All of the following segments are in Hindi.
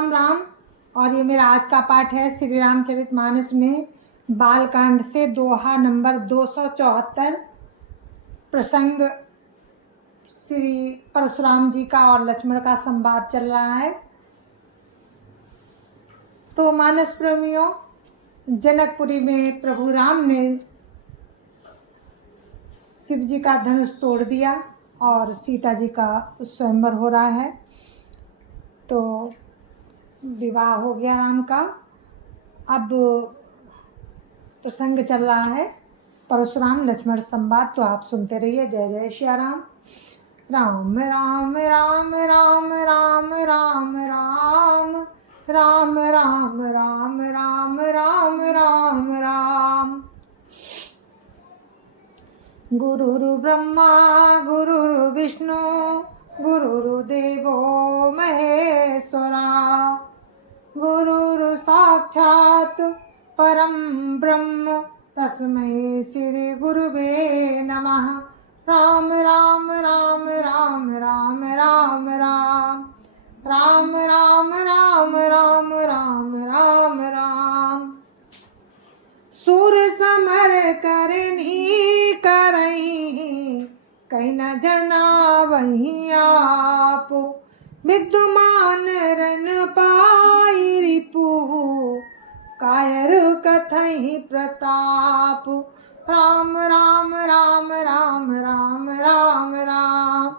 राम राम। और ये मेरा आज का पाठ है श्री रामचरितमानस में बालकांड से दोहा नंबर 274। प्रसंग श्री परशुराम जी का और लक्ष्मण का संवाद चल रहा है। तो मानस प्रेमियों, जनकपुरी में प्रभु राम ने शिव जी का धनुष तोड़ दिया और सीता जी का स्वयंवर हो रहा है। तो विवाह हो गया राम का। अब प्रसंग चल रहा है परशुराम लक्ष्मण संवाद। तो आप सुनते रहिए। जय जय श्री राम। राम राम राम राम राम राम राम राम राम राम राम राम राम राम। गुरुरु ब्रह्मा गुरुरु विष्णु गुरुर्देवो महेश्वरा गुरुर् साक्षात् परं ब्रह्म तस्मै श्री गुरुवे नमः। राम राम राम राम राम राम राम राम राम राम राम राम राम राम। सूर समर करनी करही कहीं न जना वही आप। विद्यमान रन पाई रिपु कायर कथहि प्रताप। राम राम राम राम राम राम राम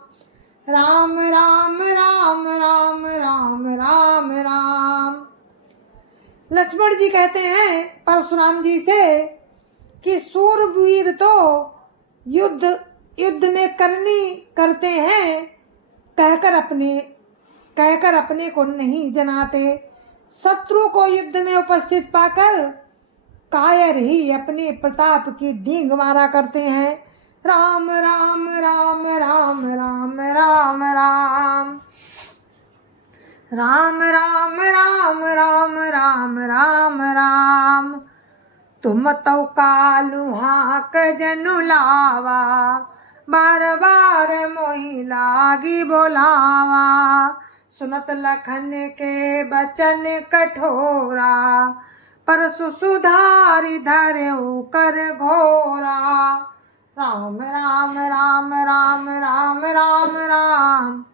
राम राम राम राम राम राम राम। लक्ष्मण जी कहते हैं परशुराम जी से कि सूरवीर तो युद्ध में करनी करते हैं, कहकर अपने को नहीं जनाते। शत्रु को युद्ध में उपस्थित पाकर कायर ही अपने प्रताप की डींग मारा करते हैं। राम राम राम राम राम राम राम राम राम राम राम राम राम राम। तुम तो कालू हाक जनु लावा बार बार मोहि लागी बोलावा। सुनत लखन के बचन कठोरा परसु सुधारि धरऊ कर घोरा। राम राम राम राम राम राम राम राम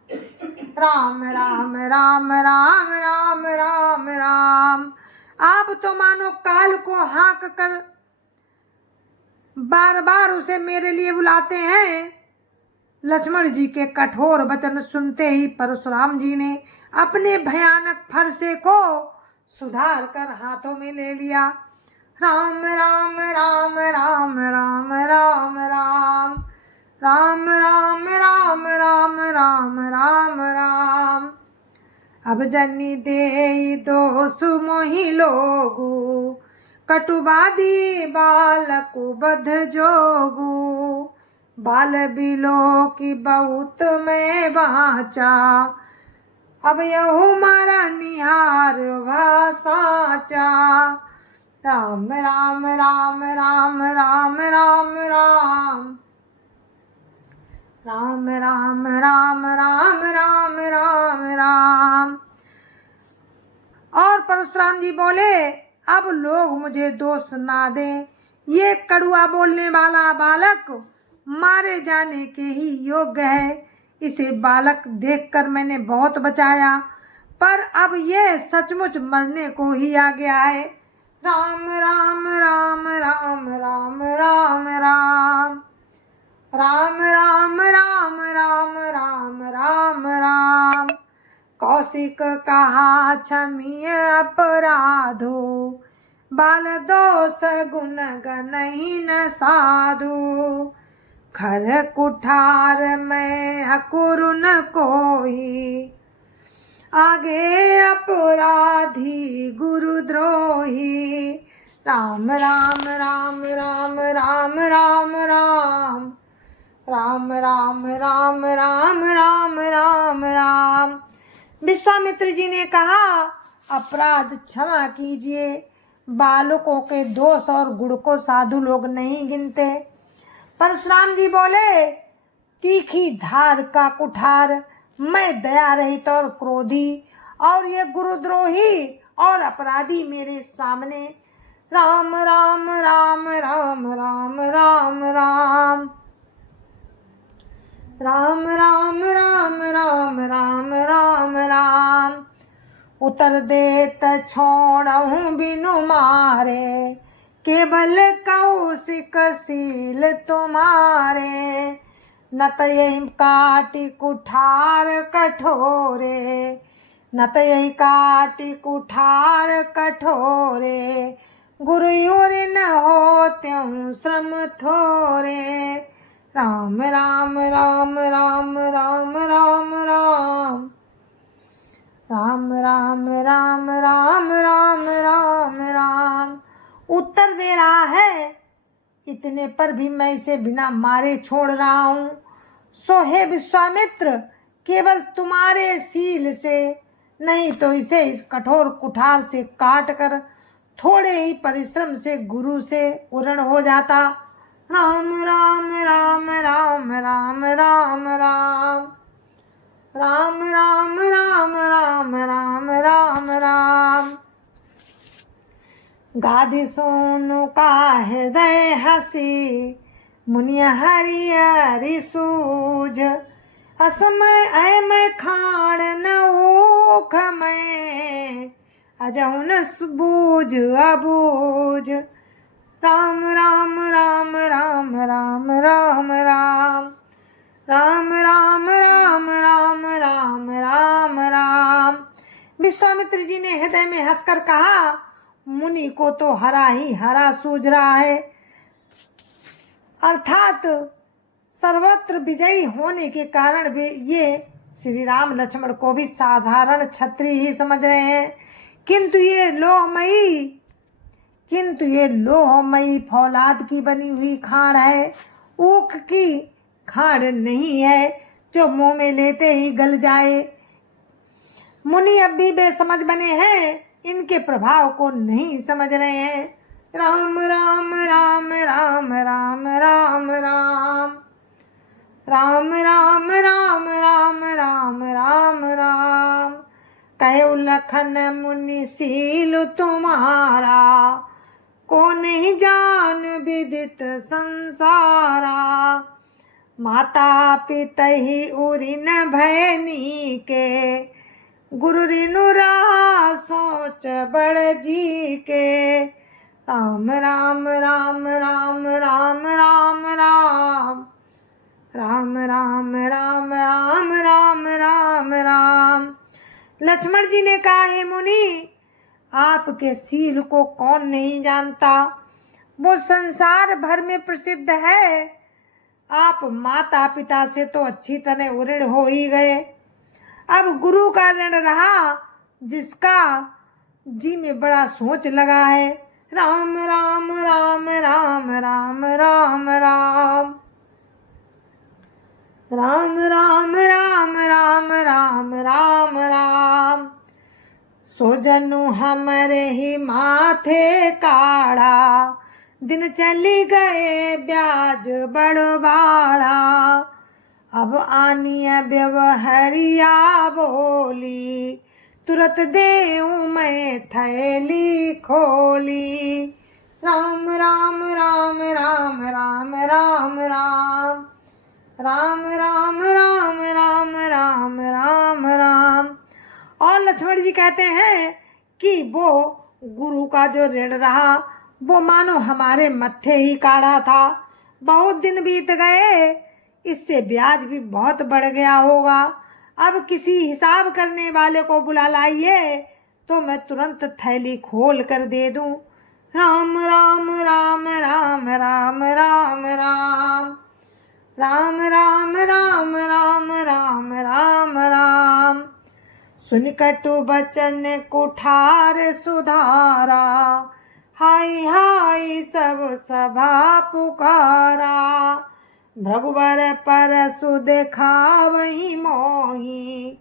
राम राम राम राम राम राम। आप तो मानो काल को हाँक कर बार बार उसे मेरे लिए बुलाते हैं। लक्ष्मण जी के कठोर वचन सुनते ही परशुराम जी ने अपने भयानक फरसे को सुधार कर हाथों में ले लिया। राम राम राम राम राम राम राम राम राम राम राम राम राम राम। अब जनी दे दोष मोहि लोगु कटुबादी बालकु बध जोगु। बाल बिलो की बहुत में बाचा अब यहु मारा निहार भाषाचा। राम राम राम राम राम राम राम राम राम राम राम राम राम राम। और परशुराम जी बोले, अब लोग मुझे दोष ना दें। ये कड़ुआ बोलने वाला बालक मारे जाने के ही योग्य है। इसे बालक देखकर मैंने बहुत बचाया, पर अब ये सचमुच मरने को ही आ गया है। राम राम राम राम राम राम राम राम राम राम राम राम राम राम। कौशिक कहा क्षमीय अपराधो बाल दोष गुण गनहि न साधु। खर कुठार में हकुरु न कोई आगे अपराधी गुरुद्रोही। राम राम राम राम राम राम राम राम राम राम राम राम राम राम। विश्वामित्र जी ने कहा, अपराध क्षमा कीजिए। बालकों के दोष और गुण को साधु लोग नहीं गिनते। परशुराम जी बोले, तीखी धार का कुठार मैं दया रहित और क्रोधी और ये गुरुद्रोही और अपराधी मेरे सामने। राम राम राम राम राम राम राम राम राम राम राम राम राम राम। उतर देत छोड़हूँ बिनु मारे, केवल कौशिक सील तुम्हारे। न त यही काटी कुठार कठोरे, न त यही काटी कुठार कठोरे। गुरु यूरि न हो त्यों श्रम थोरे। राम राम राम राम राम राम राम राम राम राम राम राम राम राम। उत्तर दे रहा है, इतने पर भी मैं इसे बिना मारे छोड़ रहा हूँ। सो हे विश्वामित्र, केवल तुम्हारे सील से, नहीं तो इसे इस कठोर कुठार से काट कर थोड़े ही परिश्रम से गुरु से उरण हो जाता। राम राम राम राम राम राम राम राम राम राम राम राम राम राम। गाधि सोनु का हृदय हसी, मुनिया हरि हरि सूझ। असमय अयमय खाण न ऊख मैं, अजहु न बूझ अबूझ। राम राम राम राम राम राम राम राम राम राम राम राम राम राम। विश्वामित्र जी ने हृदय में हंसकर कहा, मुनि को तो हरा ही हरा सूझ रहा है, अर्थात सर्वत्र विजयी होने के कारण वे ये श्री राम लक्ष्मण को भी साधारण क्षत्रिय ही समझ रहे हैं। किंतु ये लोहमयी फौलाद की बनी हुई खाड़ है, ऊख की खाड़ नहीं है जो मुंह में लेते ही गल जाए। मुनि अब भी बेसमझ बने हैं, इनके प्रभाव को नहीं समझ रहे हैं। राम राम राम राम राम राम राम राम राम राम राम राम राम राम। कहे लखन मुनि सील तुम्हारा, को नहीं जान विदित संसारा। माता पिता ही उरी न भयनी के, गुरु रिनु रहा सोच बड़ जी के। राम राम राम राम राम राम राम राम राम राम राम राम राम राम। लक्ष्मण जी ने कहा, हे मुनि, आपके सील को कौन नहीं जानता, वो संसार भर में प्रसिद्ध है। आप माता पिता से तो अच्छी तरह ऋण हो ही गए, अब गुरु का ऋण रहा जिसका जी में बड़ा सोच लगा है। राम राम राम राम राम राम राम राम राम राम राम राम राम राम। सो जनु हमरे ही माथे काढ़ा, दिन चली गए ब्याज बड़बाड़ा। अब आनिय व्यवहरिया बोली, तुरत देऊं मैं थैली खोली। राम राम राम राम राम राम राम राम राम राम राम राम राम राम। और लक्ष्मण जी कहते हैं कि वो गुरु का जो ऋण रहा वो मानो हमारे मत्थे ही काढ़ा था। बहुत दिन बीत गए, इससे ब्याज भी बहुत बढ़ गया होगा। अब किसी हिसाब करने वाले को बुला लाइए तो मैं तुरंत थैली खोल कर दे दूं। राम राम राम राम राम राम राम राम राम राम राम राम राम राम। सुन कटु बचन कुठार सुधारा, हाय हाय सब सभा पुकारा। भृगुवर परसु देखावहि मोही,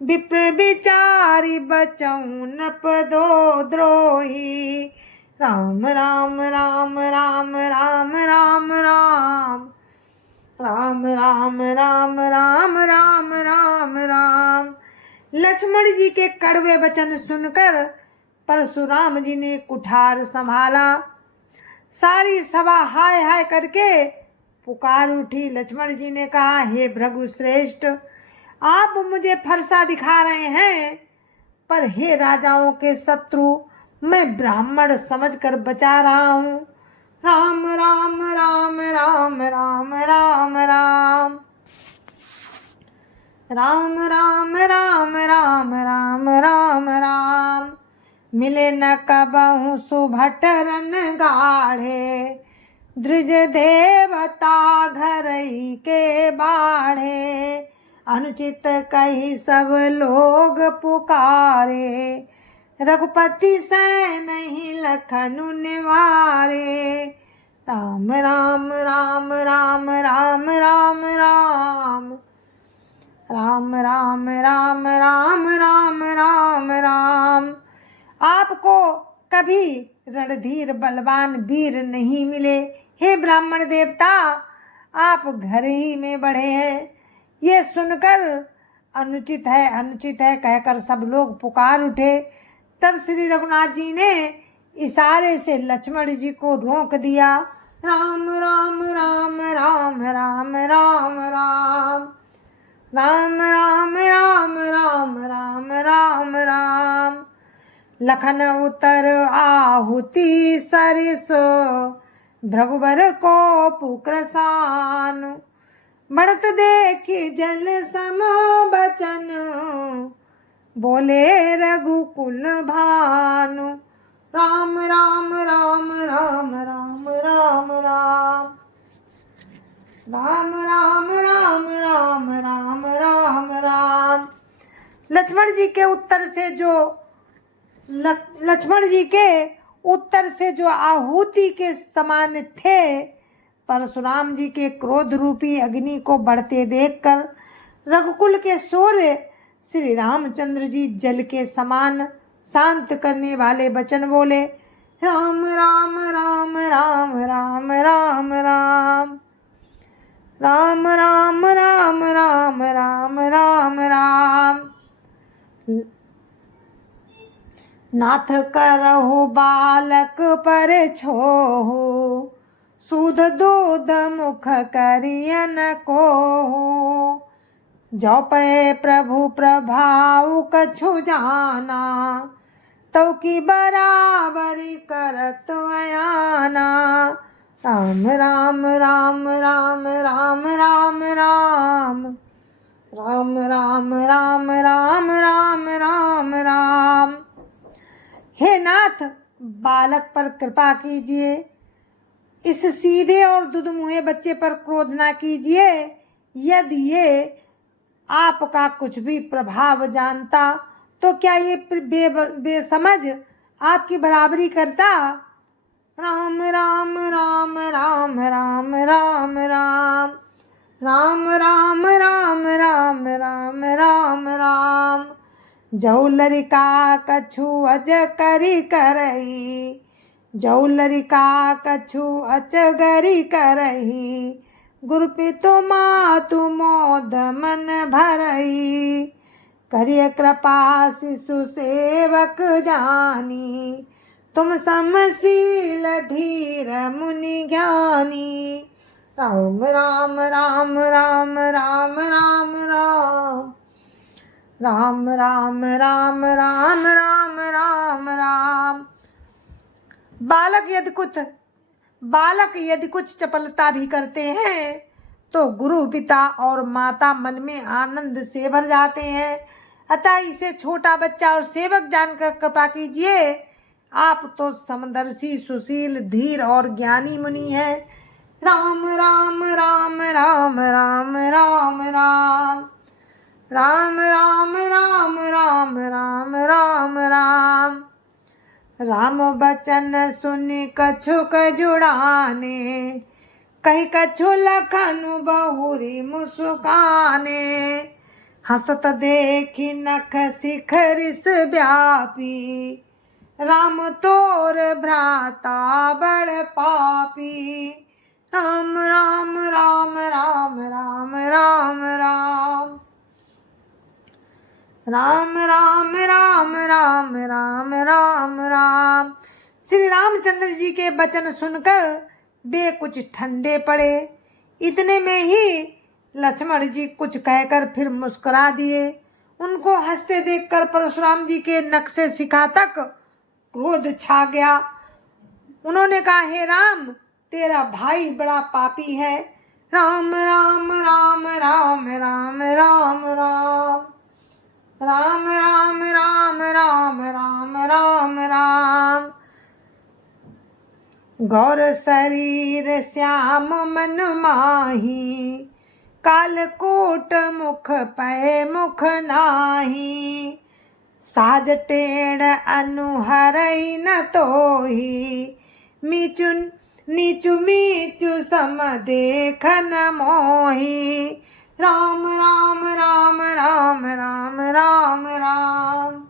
विप्र विचारी बचऊं नपदो द्रोही। राम राम राम राम राम राम राम राम राम राम राम राम राम राम। लक्ष्मण जी के कड़वे वचन सुनकर परशुराम जी ने कुठार संभाला। सारी सभा हाय हाय करके पुकार उठी। लक्ष्मण जी ने कहा, हे भृगु श्रेष्ठ, आप मुझे फरसा दिखा रहे हैं, पर हे राजाओं के शत्रु, मैं ब्राह्मण समझकर बचा रहा हूँ। राम राम राम राम राम राम राम राम राम राम राम राम राम राम। मिले न कबहु सुभटरन गाढ़े, द्विज देवता घर ही के बाढ़े। अनुचित कही सब लोग पुकारे, रघुपति से नहीं लखनु निवारे। राम राम राम राम राम राम राम राम राम राम राम राम राम राम। आपको कभी रणधीर बलवान वीर नहीं मिले। हे ब्राह्मण देवता, आप घर ही में बढ़े हैं। ये सुनकर अनुचित है कहकर सब लोग पुकार उठे। तब श्री रघुनाथ जी ने इशारे से लक्ष्मण जी को रोक दिया। राम राम राम राम राम राम राम राम राम राम राम राम राम राम। लखन उतर आहुति सरिस, भृगुबर को पुक्रसान। बढ़त देखी जल सम बचन, बोले रघुकुल भानु। राम राम राम राम राम राम राम राम राम राम राम राम राम राम। लक्ष्मण जी के उत्तर से जो आहुति के समान थे, परशुराम जी के क्रोध रूपी अग्नि को बढ़ते देखकर रघुकुल के सूर्य श्री रामचंद्र जी जल के समान शांत करने वाले वचन बोले। राम राम राम राम राम राम राम राम राम राम राम राम राम राम। नाथ करहु बालक पर छोहु, सूद दूध मुख करियन कोहु। जो पे प्रभु प्रभाव कछु जाना, तो की बराबरी करत अयाना। राम राम राम राम राम राम राम राम राम राम राम राम राम राम। हे नाथ, बालक पर कृपा कीजिए, इस सीधे और दुधमुहे बच्चे पर क्रोध ना कीजिए। यदि ये आपका कुछ भी प्रभाव जानता तो क्या ये बेसमझ आपकी बराबरी करता। राम राम राम राम राम राम राम राम राम राम राम राम राम राम। जौ लरिका कछु अज करी करही, जौ लरिका कछु अचगरी करही। गुरु पितु मातु मोद मन भरही, करिय कृपा शिशु सेवक जानी। तुम समशील धीर मुनि ज्ञानी। राम राम राम राम राम राम राम राम राम राम राम राम राम राम। बालक यदि कुछ चपलता भी करते हैं तो गुरु पिता और माता मन में आनंद से भर जाते हैं। अतः इसे छोटा बच्चा और सेवक जानकर कृपा कीजिए। आप तो समदर्शी, सुशील, धीर और ज्ञानी मुनि हैं। राम राम राम राम राम राम राम राम राम राम राम राम राम राम। राम बचन सुन कछुक जुड़ाने, कही कछु लखनु बहुरी मुस्काने। हसत देखी नख शिखरिस व्यापी, राम तोर भ्राता बड़ पापी। राम राम राम राम राम राम राम राम राम राम राम राम राम राम। श्री रामचंद्र जी के वचन सुनकर वे कुछ ठंडे पड़े। इतने में ही लक्ष्मण जी कुछ कहकर फिर मुस्कुरा दिए। उनको हंसते देखकर परशुराम जी के नख से शिखा तक क्रोध छा गया। उन्होंने कहा, हे राम, तेरा भाई बड़ा पापी है। राम राम राम राम राम राम राम राम राम राम राम राम राम राम। गौर शरीर श्याम मन माही, कालकूट मुख पै मुख नाही। साज टेढ़ अनुहरई न तोही, मीचु नीचु मीचु सम देख न मोही। राम राम राम राम राम राम राम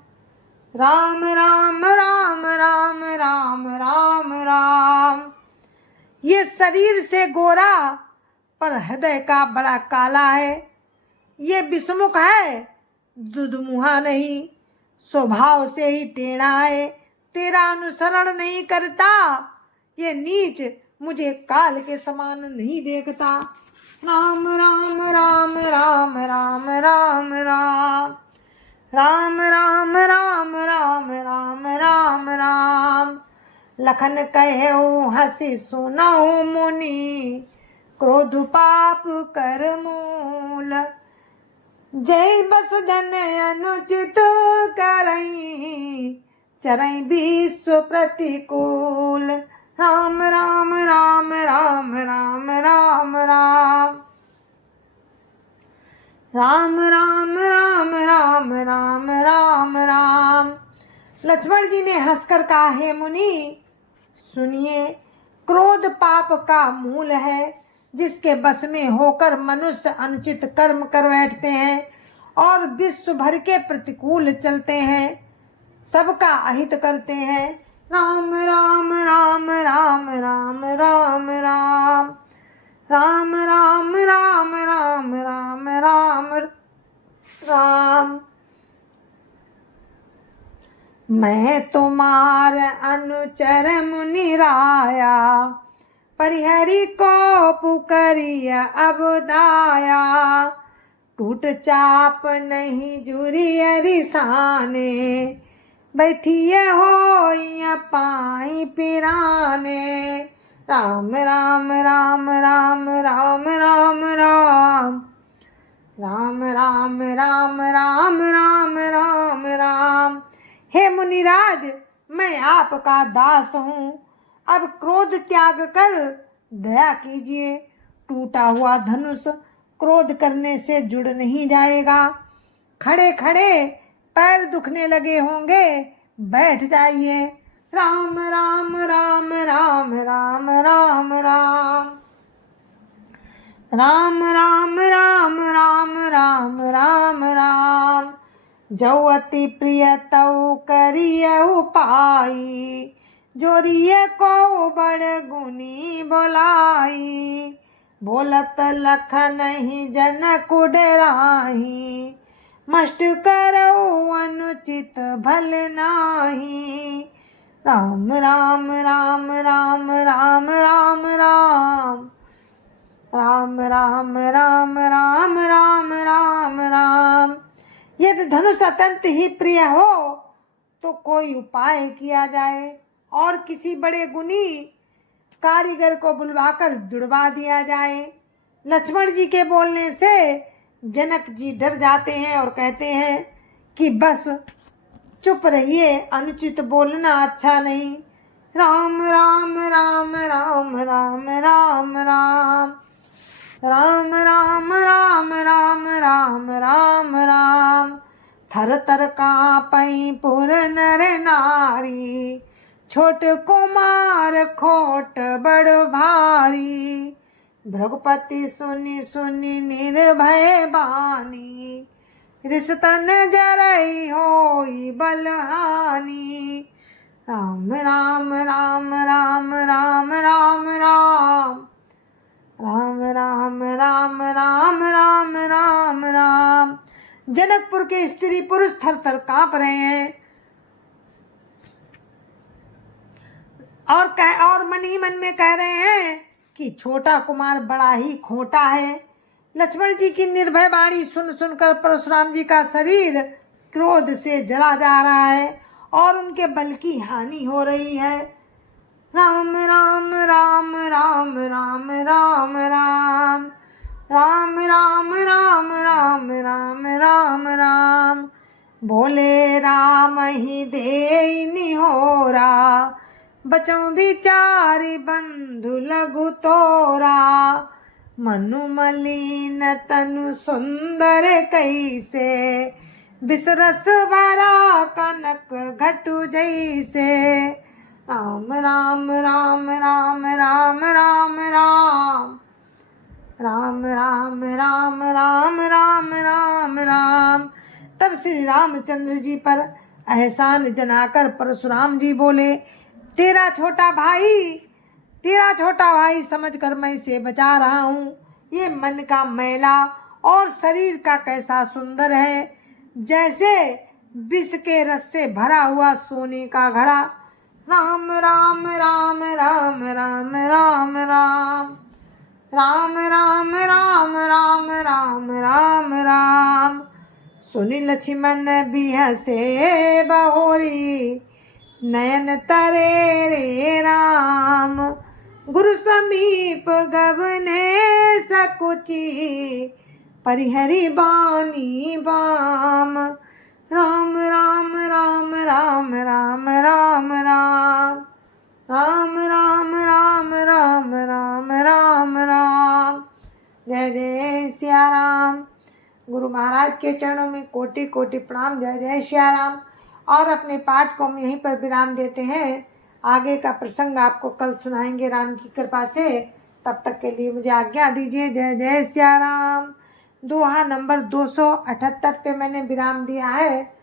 राम राम राम राम राम राम राम। ये शरीर से गोरा पर हृदय का बड़ा काला है। ये विषमुख है, दुधमुहा नहीं, स्वभाव से ही टेढ़ा है, तेरा अनुसरण नहीं करता। ये नीच मुझे काल के समान नहीं देखता। राम राम राम राम राम राम राम राम राम राम राम राम राम राम। लखन कहऊ हंसी सुनऊ मुनि, क्रोध पाप कर मूल। जय बस जन अनुचित करई, चरई विश्व प्रतिकूल। राम राम राम राम राम राम राम राम राम राम राम राम राम राम। लक्ष्मण जी ने हंसकर कहा, हे मुनि सुनिए, क्रोध पाप का मूल है। जिसके बस में होकर मनुष्य अनुचित कर्म कर बैठते हैं और विश्व भर के प्रतिकूल चलते हैं, सबका अहित करते हैं। राम राम राम राम राम राम राम राम राम राम राम राम राम राम। मैं तुम्हार अनुचर मुनि राया, परिहरि को पुकरिया अब दाया। टूट चाप नहीं जुरी रिसाने, बैठिए हो पाई पिराने। राम राम राम राम राम राम राम राम राम राम राम राम राम राम। हे मुनिराज, मैं आपका दास हूँ, अब क्रोध त्याग कर दया कीजिए। टूटा हुआ धनुष क्रोध करने से जुड़ नहीं जाएगा। खड़े खड़े पैर दुखने लगे होंगे, बैठ जाइए। राम राम राम राम राम राम राम राम राम राम राम राम राम राम। जो अति प्रिय तऊ करिय उपाई, जोरिए को बड़ गुनी बोलाई। बोलत लख नहीं जनक डराही, मष्ट करऊ अनुचित भल नाही। राम राम राम राम राम राम राम राम राम राम राम राम राम राम। यदि धनुष अत्यंत ही प्रिय हो तो कोई उपाय किया जाए और किसी बड़े गुणी कारीगर को बुलवाकर जुड़वा दिया जाए। लक्ष्मण जी के बोलने से जनक जी डर जाते हैं और कहते हैं कि बस चुप रहिए, अनुचित बोलना अच्छा नहीं। राम राम राम राम राम राम राम राम राम राम राम राम राम राम। थर तर कांपई पुर नर नारी, छोट कुमार खोट बड़ भारी। भृगुपति सुनि सुनि निर्भय बानी, रिसतन जरई होई बलहानी। राम राम राम राम राम राम राम राम राम राम राम राम राम राम। जनकपुर के स्त्री पुरुष थर थर कांप रहे हैं और मन ही मन में कह रहे हैं कि छोटा कुमार बड़ा ही खोटा है। लक्ष्मण जी की निर्भय वाणी सुन सुनकर परशुराम जी का शरीर क्रोध से जला जा रहा है और उनके बल की हानि हो रही है। राम राम राम राम राम राम राम राम राम राम राम राम राम राम बोले राम ही दे निहोरा बचों बिचारी बंधु लघु तोरा मनु मलिन तनु सुंदर कैसे बिसरस भरा कनक घटु जैसे। राम राम राम राम राम राम राम राम राम राम राम राम राम राम। तब श्री रामचंद्र जी पर एहसान जनाकर परशुराम जी बोले, तेरा छोटा भाई समझकर मैं इसे बचा रहा हूँ। ये मन का मैला और शरीर का कैसा सुंदर है, जैसे विष के रस से भरा हुआ सोने का घड़ा। राम राम राम राम राम राम राम राम राम राम राम राम राम राम। सुनि लक्ष्मण बिहसे बहोरी नयन तरे रे राम गुरु समीप गबने सकुची परिहरी बानी बाम। राम राम राम राम राम राम राम राम राम राम राम राम राम राम। जय जय सिया राम। गुरु महाराज के चरणों में कोटि कोटि प्रणाम। जय जय सिया राम। और अपने पाठ को हम यहीं पर विराम देते हैं। आगे का प्रसंग आपको कल सुनाएंगे राम की कृपा से। तब तक के लिए मुझे आज्ञा दीजिए। जय जय सिया राम। दोहा नंबर 278 पे मैंने विराम दिया है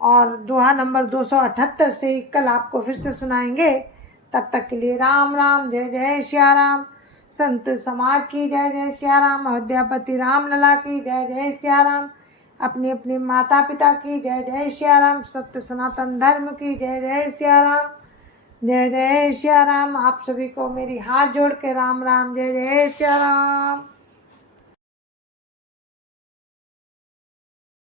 और दोहा नंबर 278 से कल आपको फिर से सुनाएंगे। तब तक के लिए राम राम। जय जय सिया राम। संत समाज की जय जय सिया राम। अयोध्यापति राम लला की जय जय सिया राम। अपने अपने माता पिता की जय जय सिया राम। सत्य सनातन धर्म की जय जय सिया राम। जय जय सिया राम। आप सभी को मेरी हाथ जोड़ के राम राम। जय जय सिया राम।